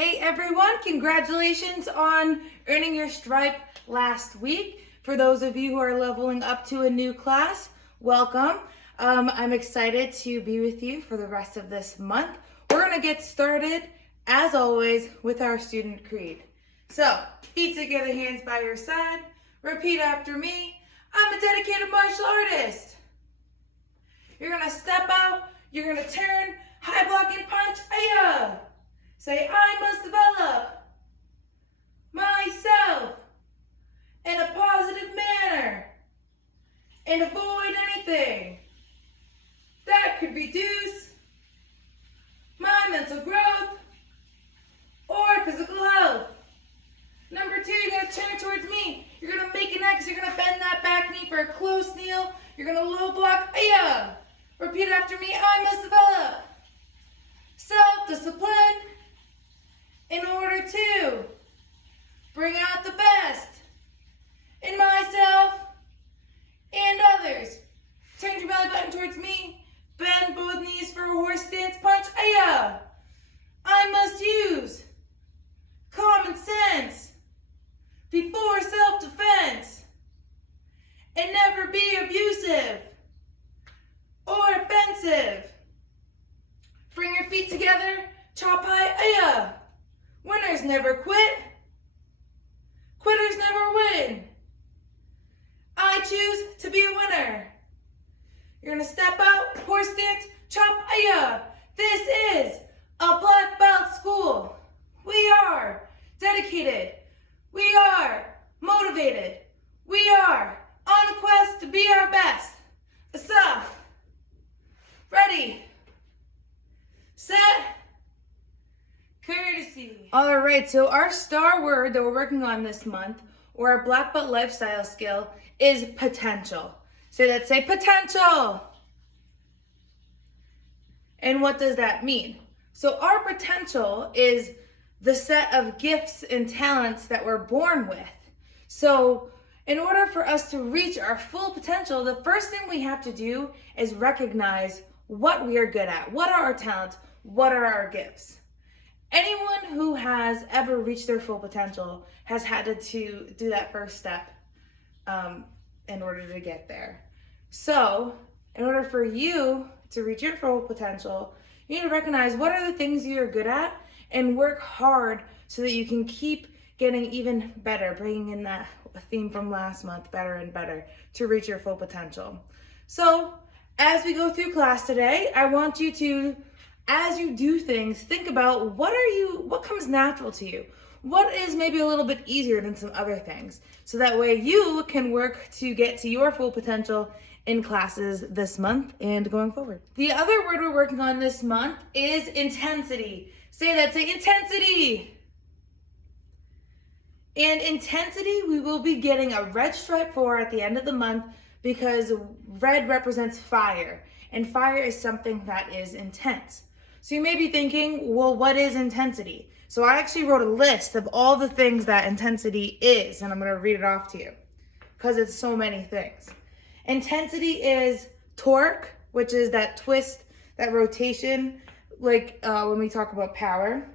Hey everyone, congratulations on earning your stripe last week. For those of you who are leveling up to a new class, welcome. I'm excited to be with you for the rest of this month. We're gonna get started, as always, with our student creed. So, feet together, hands by your side. Repeat after me. I'm a dedicated martial artist. You're gonna step out, you're gonna turn, high block and punch, ayah! Say, I must develop myself in a positive manner and avoid anything that could reduce my mental growth or physical health. Number 2, you're gonna turn towards me. You're gonna make an X, you're gonna bend that back knee for a close kneel. You're gonna low block, ayah. Repeat after me, I must develop self-discipline in order to bring out the best in myself and others. Turn your belly button towards me. Bend both knees for a horse stance punch. Ayah! I must use common sense before self-defense and never be abusive or offensive. Bring your feet together. Chop high. Ayah! Winners never quit. Quitters never win. I choose to be a winner. You're gonna step out, horse stance, chop, ayah. This is a black belt school. We are dedicated. We are motivated. We are on a quest to be our best. Asa. Ready. Set. Courtesy. All right, so our star word that we're working on this month, or our black belt lifestyle skill, is potential. So let's say potential. And what does that mean? So our potential is the set of gifts and talents that we're born with. So in order for us to reach our full potential, the first thing we have to do is recognize what we are good at. What are our talents? What are our gifts? Anyone who has ever reached their full potential has had to do that first step in order to get there. So, in order for you to reach your full potential, you need to recognize what are the things you're good at and work hard so that you can keep getting even better, bringing in that theme from last month, better and better, to reach your full potential. So, as we go through class today, I want you to, as you do things, think about what comes natural to you. What is maybe a little bit easier than some other things? So that way you can work to get to your full potential in classes this month and going forward. The other word we're working on this month is intensity. Say that, say intensity. And intensity we will be getting a red stripe for at the end of the month because red represents fire. And fire is something that is intense. So you may be thinking, well, what is intensity? So I actually wrote a list of all the things that intensity is, and I'm gonna read it off to you because it's so many things. Intensity is torque, which is that twist, that rotation, like when we talk about power.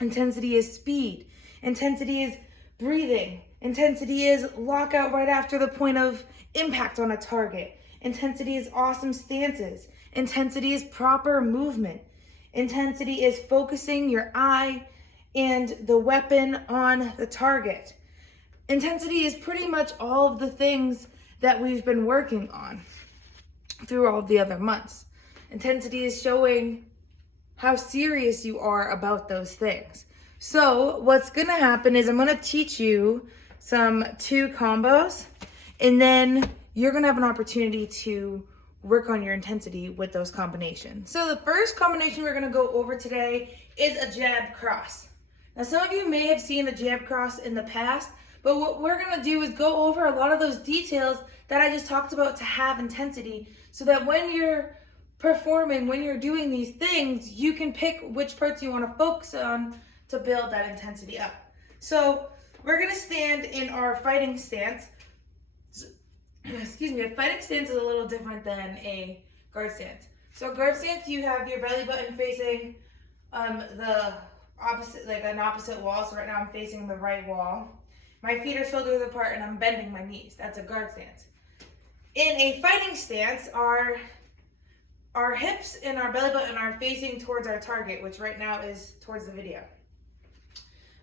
Intensity is speed. Intensity is breathing. Intensity is lockout right after the point of impact on a target. Intensity is awesome stances. Intensity is proper movement. Intensity is focusing your eye and the weapon on the target. Intensity is pretty much all of the things that we've been working on through all of the other months. Intensity is showing how serious you are about those things. So what's gonna happen is I'm gonna teach you some 2 combos, and then you're gonna have an opportunity to work on your intensity with those combinations. So the first combination we're gonna go over today is a jab cross. Now some of you may have seen the jab cross in the past, but what we're gonna do is go over a lot of those details that I just talked about to have intensity, so that when you're performing, when you're doing these things, you can pick which parts you wanna focus on to build that intensity up. So we're gonna stand in our fighting stance. Excuse me, a fighting stance is a little different than a guard stance. So guard stance, you have your belly button facing the opposite, like an opposite wall. So right now I'm facing the right wall. My feet are shoulder width apart and I'm bending my knees. That's a guard stance. In a fighting stance, our hips and our belly button are facing towards our target, which right now is towards the video.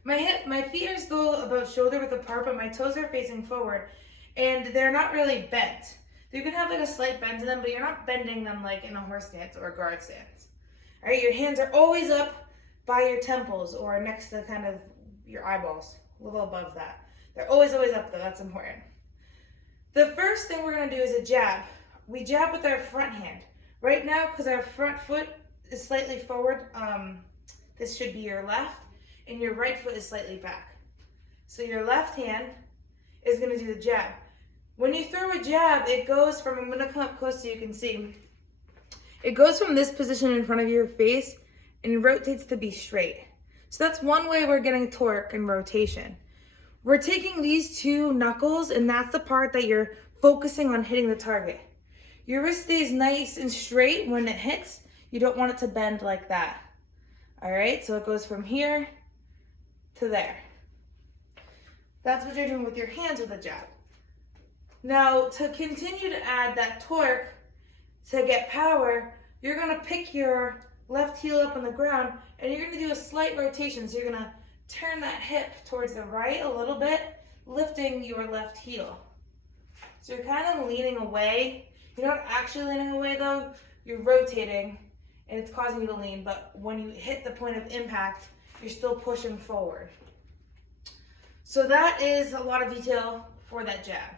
My feet are still about shoulder width apart, but my toes are facing forward, and they're not really bent. You can have like a slight bend to them, but you're not bending them like in a horse stance or a guard stance. All right, your hands are always up by your temples or next to kind of your eyeballs, a little above that. They're always up though, that's important. The first thing we're gonna do is a jab. We jab with our front hand. Right now, because our front foot is slightly forward, this should be your left, and your right foot is slightly back. So your left hand is gonna do the jab. When you throw a jab, it goes from, I'm gonna come up close so you can see, it goes from this position in front of your face and rotates to be straight. So that's one way we're getting torque and rotation. We're taking these two knuckles, and that's the part that you're focusing on hitting the target. Your wrist stays nice and straight when it hits. You don't want it to bend like that. All right, so it goes from here to there. That's what you're doing with your hands with a jab. Now, to continue to add that torque, to get power, you're gonna pick your left heel up on the ground and you're gonna do a slight rotation. So you're gonna turn that hip towards the right a little bit, lifting your left heel. So you're kind of leaning away. You're not actually leaning away though, you're rotating and it's causing you to lean, but when you hit the point of impact, you're still pushing forward. So that is a lot of detail for that jab.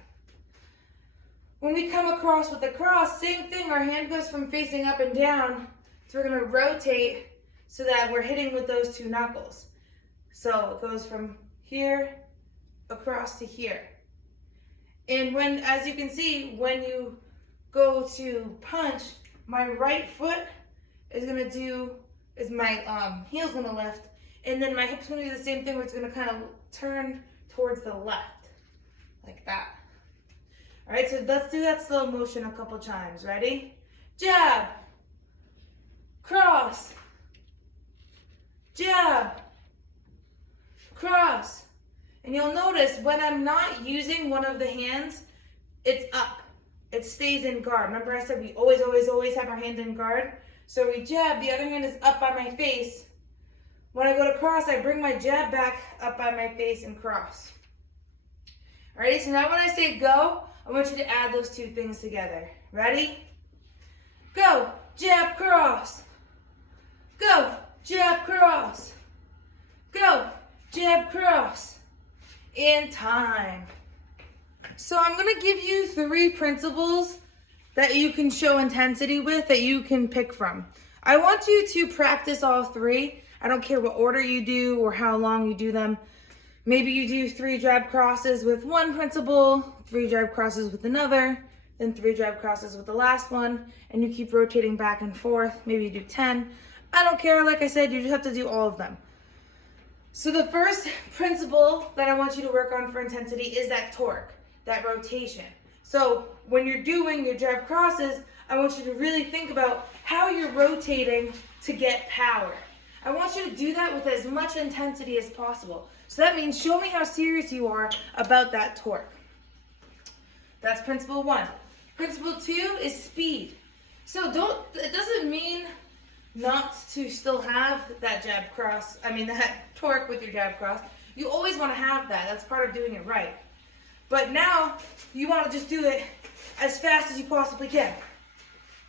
When we come across with the cross, same thing, our hand goes from facing up and down, so we're gonna rotate so that we're hitting with those two knuckles. So it goes from here across to here. And when, as you can see, when you go to punch, my right foot is gonna do, is my heel's gonna lift, and then my hip's gonna do the same thing where it's gonna kind of turn towards the left, like that. All right, so let's do that slow motion a couple times. Ready? Jab, cross, jab, cross. And you'll notice when I'm not using one of the hands, it's up. It stays in guard. Remember I said we always have our hand in guard? So we jab, the other hand is up by my face. When I go to cross, I bring my jab back up by my face and cross. All right, so now when I say go, I want you to add those two things together. Ready? Go, jab, cross. Go, jab, cross. Go, jab, cross. And time. So I'm gonna give you 3 principles that you can show intensity with, that you can pick from. I want you to practice all 3. I don't care what order you do or how long you do them. Maybe you do 3 jab crosses with one principle, 3 jab crosses with another, then 3 jab crosses with the last one, and you keep rotating back and forth. Maybe you do 10. I don't care, like I said, you just have to do all of them. So the first principle that I want you to work on for intensity is that torque, that rotation. So when you're doing your jab crosses, I want you to really think about how you're rotating to get power. I want you to do that with as much intensity as possible. So that means show me how serious you are about that torque. That's principle 1. Principle 2 is speed. So it doesn't mean not to still have that jab cross, that torque with your jab cross. You always want to have that. That's part of doing it right. But now you want to just do it as fast as you possibly can.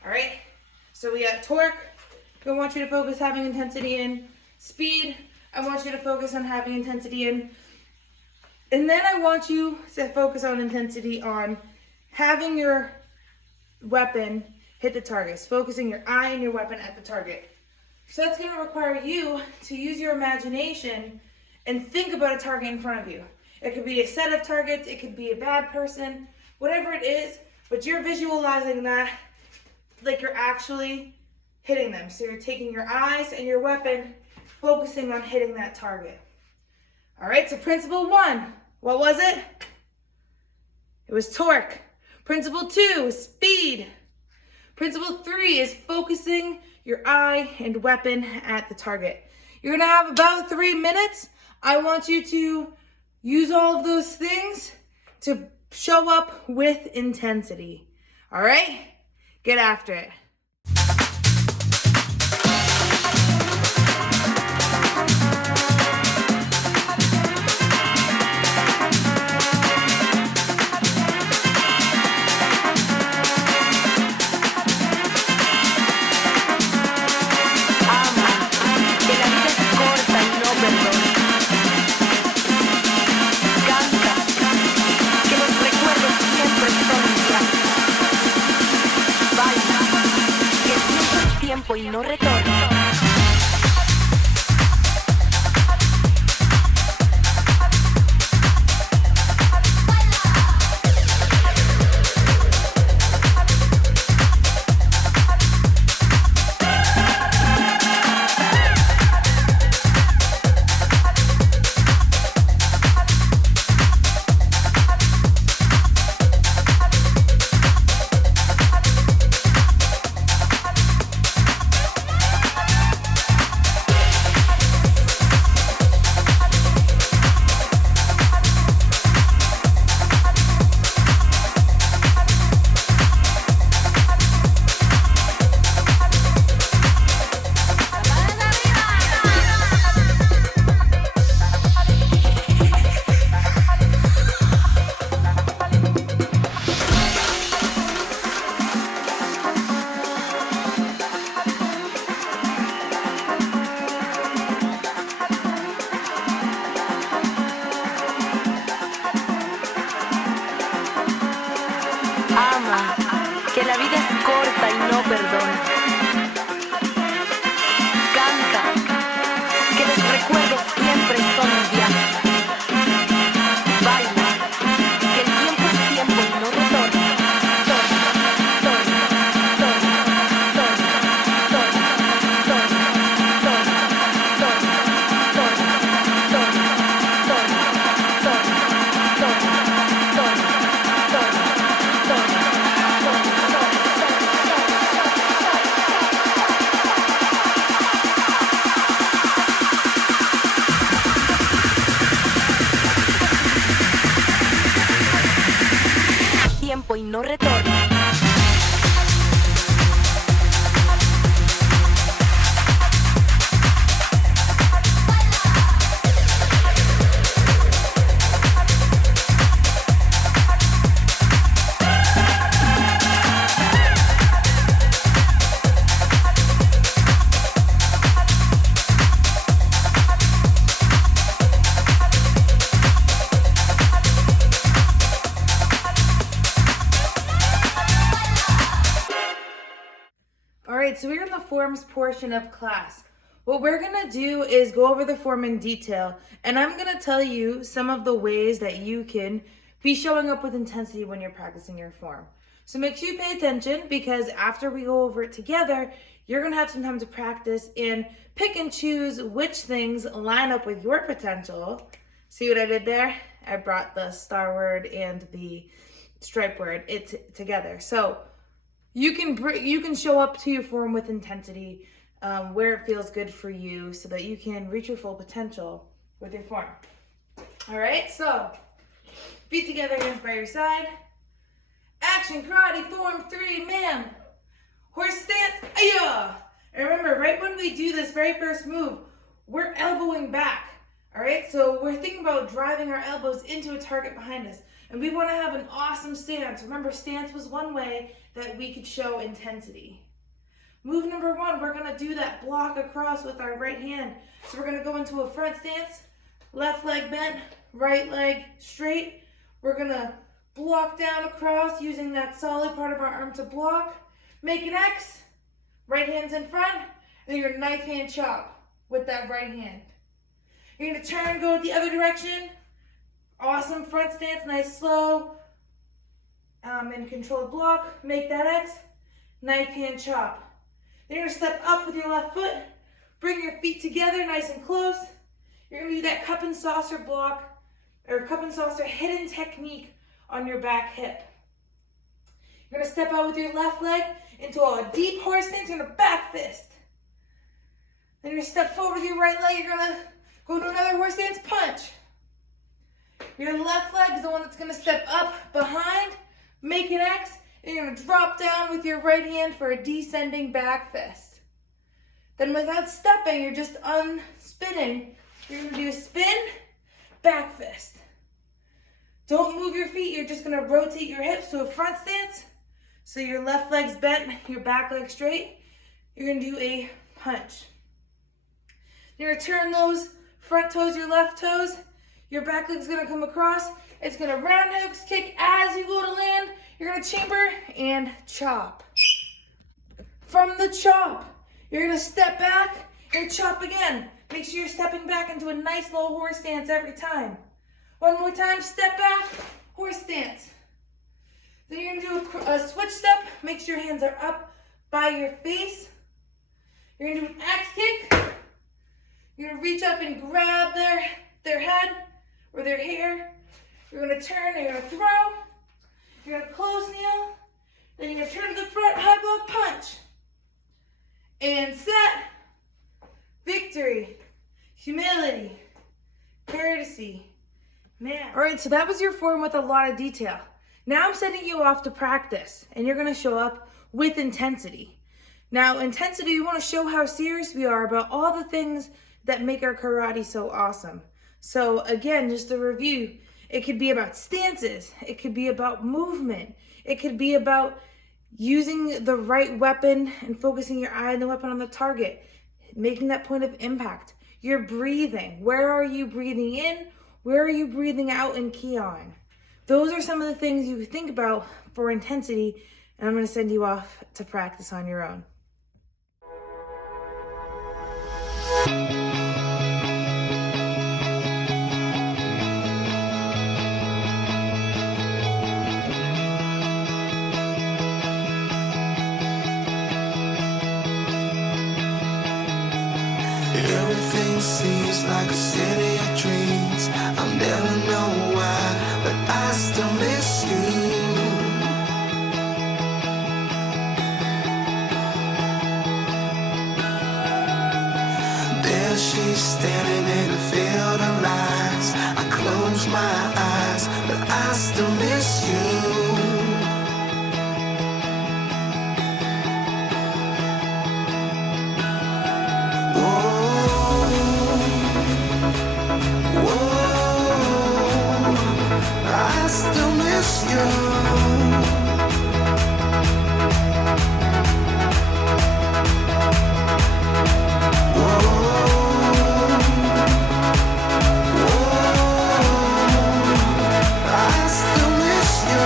All right? So we got torque. I want you to focus having intensity in. Speed, I want you to focus on having intensity in. And then I want you to focus on intensity on having your weapon hit the targets, focusing your eye and your weapon at the target. So that's going to require you to use your imagination and think about a target in front of you. It could be a set of targets, it could be a bad person, whatever it is, but you're visualizing that like you're actually hitting them. So you're taking your eyes and your weapon, focusing on hitting that target. All right, so principle 1, what was it? It was torque. Principle 2 is speed. Principle 3 is focusing your eye and weapon at the target. You're gonna have about 3 minutes. I want you to use all of those things to show up with intensity. All right? Get after it. Y no retorna. Ama, que la vida es corta y no perdona. Canta, que los recuerdos siempre son un viaje. Baila, que el tiempo es tiempo y no retorna. Torna, torna, torna, torna, torna, torna, torna, torna, torna, torna, torna, torna, tiempo y no retorna. All right, so we're in the forms portion of class. What we're gonna do is go over the form in detail, and I'm gonna tell you some of the ways that you can be showing up with intensity when you're practicing your form. So make sure you pay attention, because after we go over it together, you're gonna have some time to practice and pick and choose which things line up with your potential. See what I did there? I brought the star word and the stripe word together. So you can show up to your form with intensity, where it feels good for you, so that you can reach your full potential with your form. All right, so feet together, hands by your side. Action, karate, form 3, man. Horse stance, ayah. And remember, right when we do this very first move, we're elbowing back. All right, so we're thinking about driving our elbows into a target behind us. And we want to have an awesome stance. Remember, stance was one way that we could show intensity. Move number 1, we're going to do that block across with our right hand. So we're going to go into a front stance, left leg bent, right leg straight. We're going to block down across using that solid part of our arm to block. Make an X, right hand's in front, and your knife hand chop with that right hand. You're going to turn, go the other direction. Awesome front stance, nice slow, and controlled block. Make that X, knife hand chop. Then you're gonna step up with your left foot, bring your feet together nice and close. You're gonna do that cup and saucer block, or cup and saucer hidden technique on your back hip. You're gonna step out with your left leg into a deep horse stance. You're gonna back fist. Then you're gonna step forward with your right leg. You're gonna go to another horse stance punch. Your left leg is the one that's gonna step up behind, make an X, and you're gonna drop down with your right hand for a descending back fist. Then without stepping, you're just unspinning. You're gonna do a spin, back fist. Don't move your feet, you're just gonna rotate your hips to a front stance. So your left leg's bent, your back leg straight. You're gonna do a punch. You're gonna turn those front toes, your left toes. Your back leg's gonna come across. It's gonna roundhouse kick as you go to land. You're gonna chamber and chop. From the chop, you're gonna step back and chop again. Make sure you're stepping back into a nice low horse stance every time. One more time, step back, horse stance. Then you're gonna do a switch step. Make sure your hands are up by your face. You're gonna do an axe kick. You're gonna reach up and grab their head or their hair. You're gonna turn and you're gonna throw. You're gonna close kneel. Then you're gonna turn to the front, high block punch. And set. Victory. Humility. Courtesy. Man. All right, so that was your form with a lot of detail. Now I'm sending you off to practice, and you're gonna show up with intensity. Now, intensity, we wanna show how serious we are about all the things that make our karate so awesome. So again, just to review, it could be about stances, it could be about movement, it could be about using the right weapon and focusing your eye and the weapon on the target, making that point of impact. Your breathing, where are you breathing in? Where are you breathing out and key on? Those are some of the things you think about for intensity, and I'm gonna send you off to practice on your own. Everything seems like a city of dreams. I'll never know why, but I still miss you. There she's standing in a field of lights. I close my eyes, but I still miss you. I still miss you. I still miss you.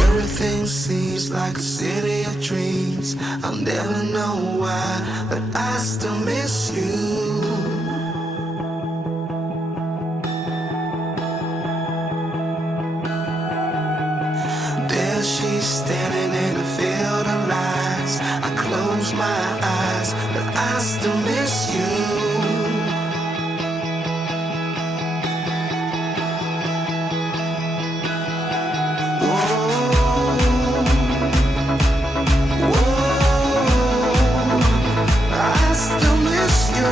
Everything seems like a city of dreams. I'll never know why, but I still miss you. There she's standing in a field of lights. I close my eyes, but I still miss you. I still miss you.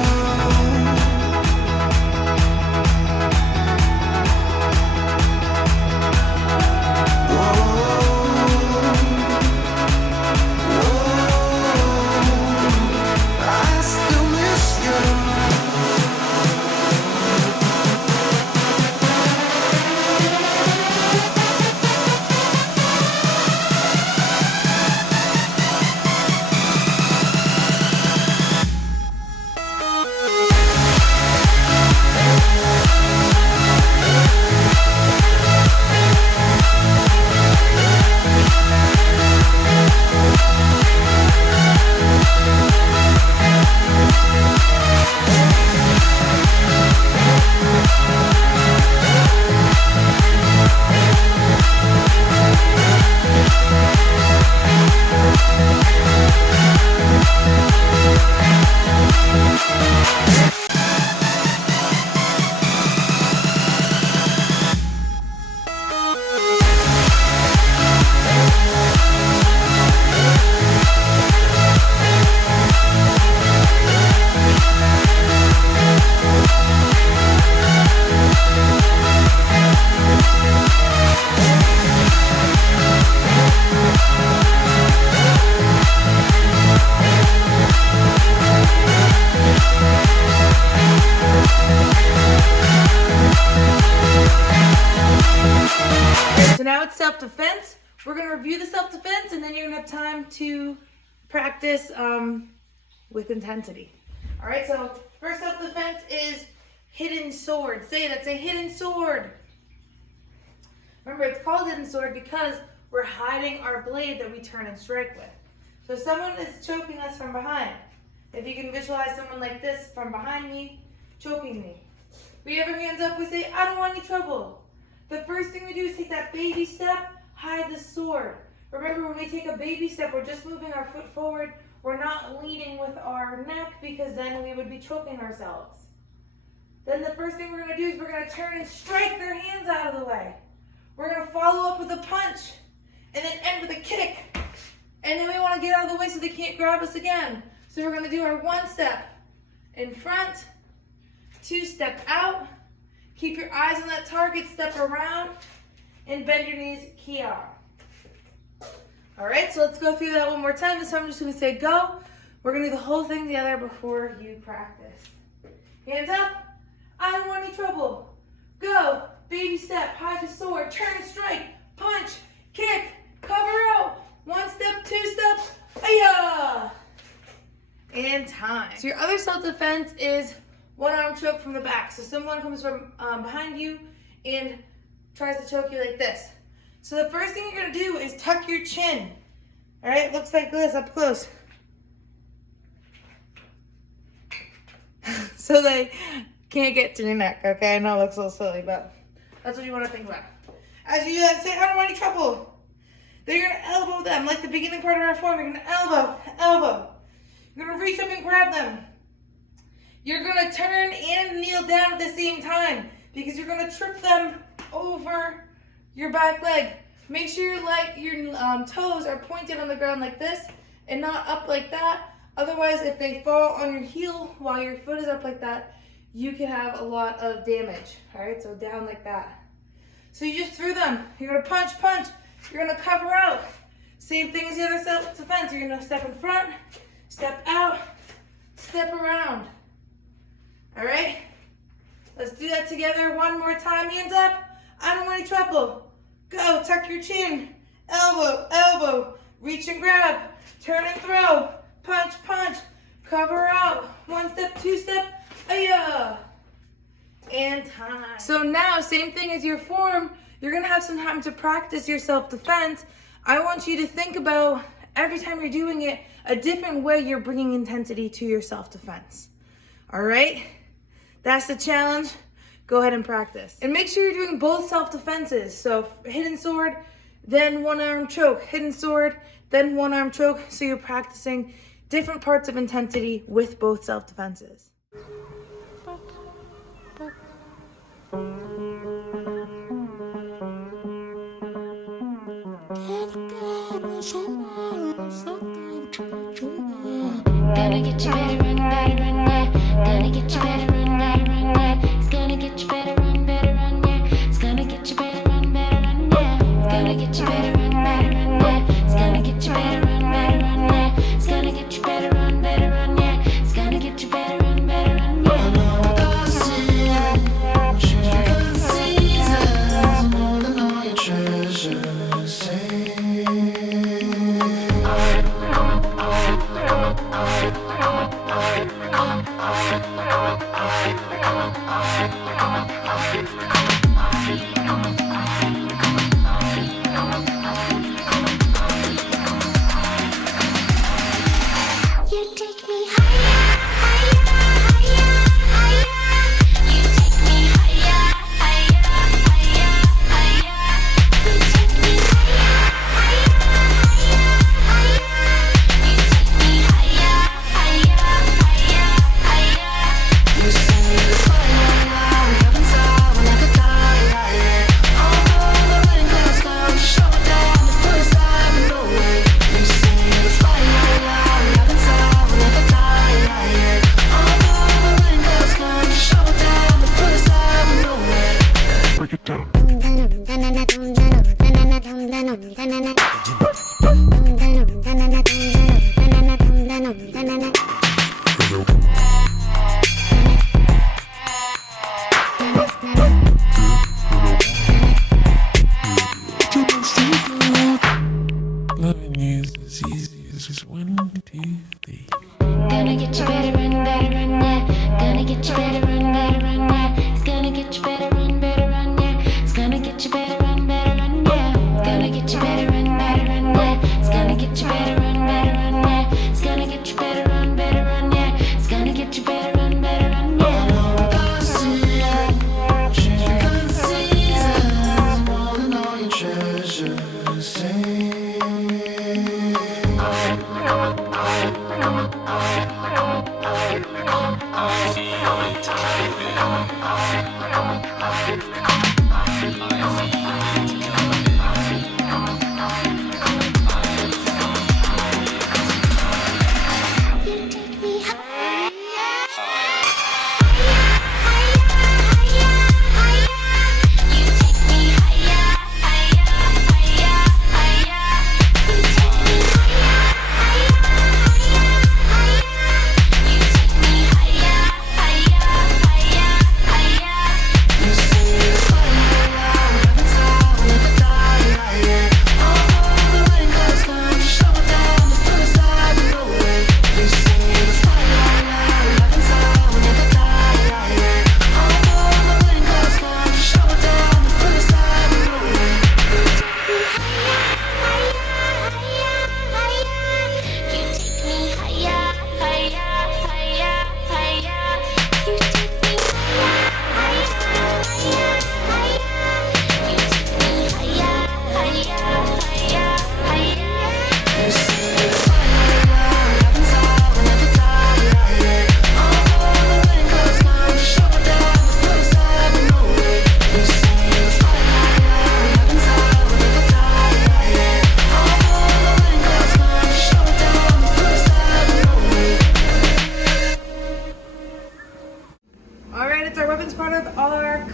I still miss you. we're gonna review the self-defense, and then you're gonna have time to practice with intensity. All right, so first self-defense is hidden sword. Say that, say hidden sword. Remember, it's called hidden sword because we're hiding our blade that we turn and strike with. So if someone is choking us from behind, if you can visualize someone like this from behind me, choking me. We have our hands up, we say, I don't want any trouble. The first thing we do is take that baby step, hide the sword. Remember, when we take a baby step, we're just moving our foot forward. We're not leading with our neck because then we would be choking ourselves. Then the first thing we're going to do is we're going to turn and strike their hands out of the way. We're going to follow up with a punch and then end with a kick. And then we want to get out of the way so they can't grab us again. So we're going to do our 1 step in front, 2 step out. Keep your eyes on that target, step around, and bend your knees, kia. All right, so let's go through that one more time. This time I'm just going to say go. We're going to do the whole thing together before you practice. Hands up. I don't want any trouble. Go. Baby step, hide the sword, turn and strike, punch, kick, cover out. 1 step, 2 steps, ayah. And time. So your other self-defense is 1-arm choke from the back. So someone comes from behind you and tries to choke you like this. So the first thing you're going to do is tuck your chin. All right, looks like this up close. So they can't get to your neck, okay? I know it looks a little silly, but that's what you want to think about. As you say, I don't want any trouble. Then you're going to elbow them, like the beginning part of our form. You're going to elbow, elbow. You're going to reach up and grab them. You're going to turn and kneel down at the same time because you're going to trip them over your back leg. Make sure your toes are pointed on the ground like this and not up like that. Otherwise, if they fall on your heel while your foot is up like that, you can have a lot of damage. All right, so down like that. So you just threw them. You're going to punch, punch. You're going to cover out. Same thing as the other self-defense. You're going to step in front, step out, step around. All right? Let's do that together one more time. Hands up. I don't want any trouble. Go. Tuck your chin. Elbow, elbow. Reach and grab. Turn and throw. Punch, punch. Cover out. 1 step, 2 step. Ayah. And time. So now, same thing as your form. You're going to have some time to practice your self-defense. I want you to think about every time you're doing it, a different way you're bringing intensity to your self-defense. All right? That's the challenge. Go ahead and practice. And make sure you're doing both self-defenses. So hidden sword, then 1-arm choke. Hidden sword, then 1-arm choke. So you're practicing different parts of intensity with both self-defenses. Gonna get you better run, yeah. Gonna get you better run, yeah. It's gonna get you better run, yeah. It's gonna get you better run, yeah. It's gonna get you better run, yeah. It's gonna get you better run, yeah. It's gonna get you better run, yeah. It's gonna get you better run, yeah. I know I see the seasons, holding all your treasures. Say You take me higher, higher, higher, higher. You take me higher, higher, higher, higher. You take me higher, higher, higher, higher. You take me higher, higher, higher, higher. you see the fire now, we haven't stopped, we're like a die. Although the rain clouds come, show down the first time in no way. You see the fire now, we haven't stopped, we're like a die. Although the rain clouds come, show down the first time in no way. Break it down.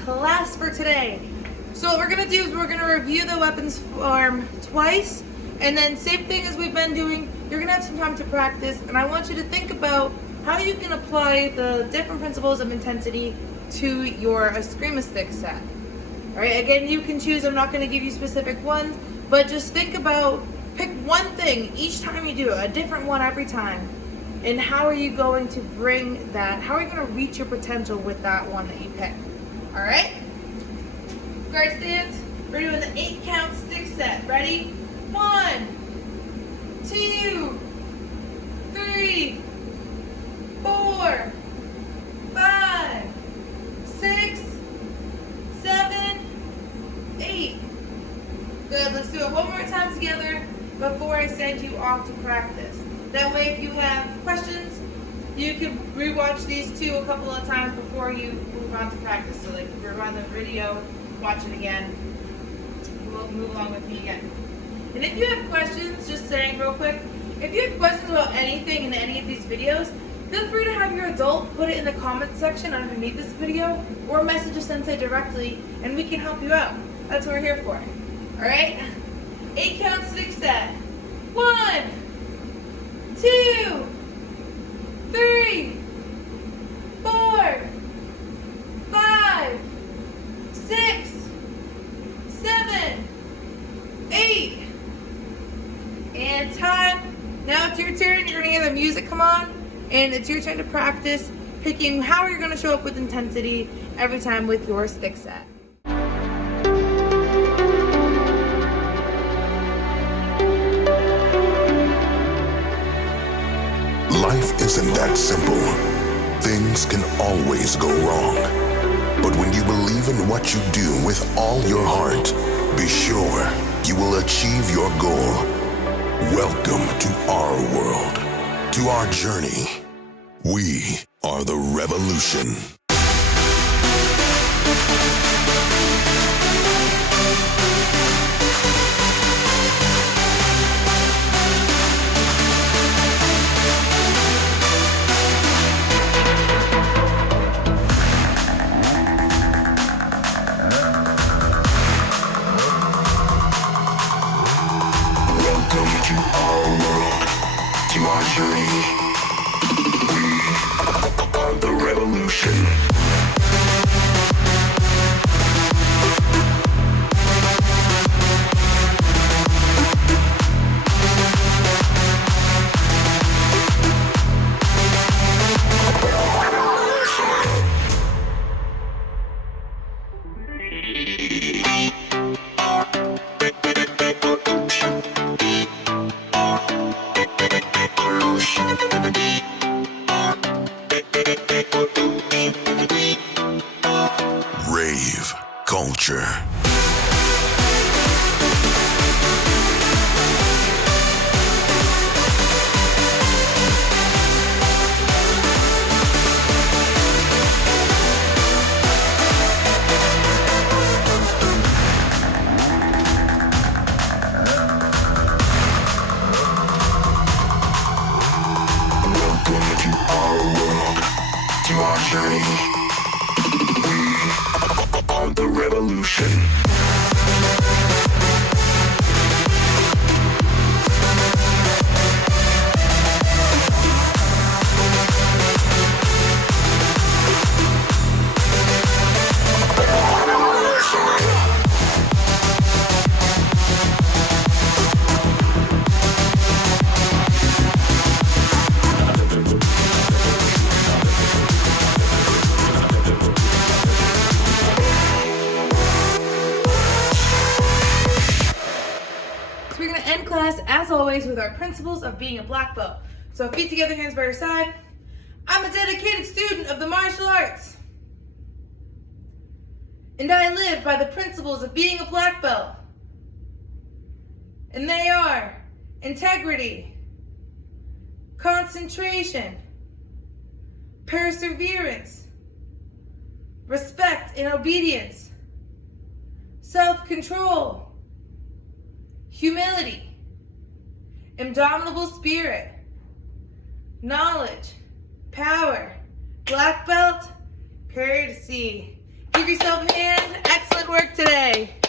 class for today. So what we're gonna do is we're gonna review the weapons form twice, and then same thing as we've been doing, you're gonna have some time to practice, and I want you to think about how you can apply the different principles of intensity to your Eskrima stick set. Alright, again, you can choose, I'm not gonna give you specific ones, but just think about, pick one thing each time you do it, a different one every time. And how are you going to bring that, how are you going to reach your potential with that one that you pick? Alright? Guard stance. We're doing the 8 count stick set. Ready? 1, 2, 3, 4, 5, 6, 7, 8. Good, let's do it one more time together before I send you off to practice. That way, if you have questions, you can rewatch these two a couple of times before you move on to practice. So like, rewind the video, watch it again, move along with me again. And if you have questions, just saying real quick, if you have questions about anything in any of these videos, feel free to have your adult put it in the comment section underneath this video, or message a sensei directly, and we can help you out. That's what we're here for. All right? 8 count stick set. 1, 2, 3, 4, 5, 6, 7, 8. And time. Now it's your turn. You're gonna hear the music come on, and it's your turn to practice picking how you're gonna show up with intensity every time with your stick set. Life isn't that simple. Things can always go wrong. But when you believe in what you do with all your heart, be sure you will achieve your goal. Welcome to our world, to our journey. We are the revolution. Rave culture. Welcome to our world, to our journey. We are the revolution. We're going to end class, as always, with our principles of being a black belt. So feet together, hands by your side. I'm a dedicated student of the martial arts. And I live by the principles of being a black belt. And they are integrity, concentration, perseverance, respect and obedience, self-control, humility, indomitable spirit, knowledge, power, black belt, courtesy. Give yourself a hand. Excellent work today.